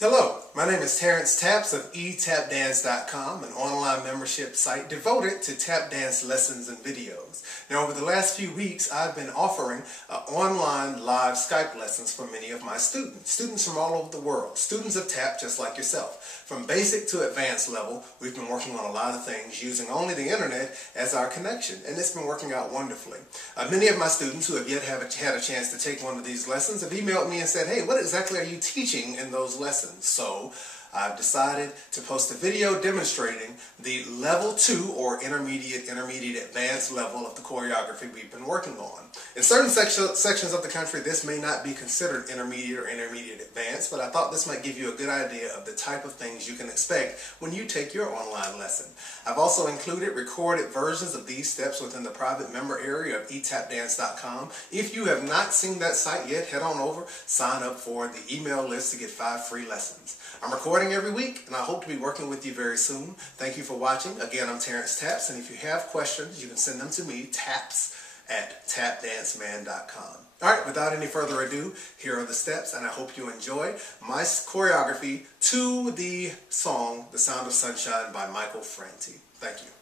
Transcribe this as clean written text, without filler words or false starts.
Hello, my name is Terrence Taps of etapdance.com, an online membership site devoted to tap dance lessons and videos. Now, over the last few weeks, I've been offering online live Skype lessons for many of my students from all over the world, students of tap just like yourself. From basic to advanced level, we've been working on a lot of things using only the internet as our connection, and it's been working out wonderfully. Many of my students who have yet had a chance to take one of these lessons have emailed me and said, hey, what exactly are you teaching in those lessons? So I've decided to post a video demonstrating the level 2 or intermediate advanced level of the choreography we've been working on. In certain sections of the country, this may not be considered intermediate or intermediate advanced, but I thought this might give you a good idea of the type of things you can expect when you take your online lesson. I've also included recorded versions of these steps within the private member area of etapdance.com. If you have not seen that site yet, head on over, sign up for the email list to get 5 free lessons. I'm recording every week, and I hope to be working with you very soon. Thank you for watching. Again, I'm Terrence Taps, and if you have questions, you can send them to me, taps@tapdanceman.com. All right, without any further ado, here are the steps, and I hope you enjoy my choreography to the song, The Sound of Sunshine by Michael Franti. Thank you.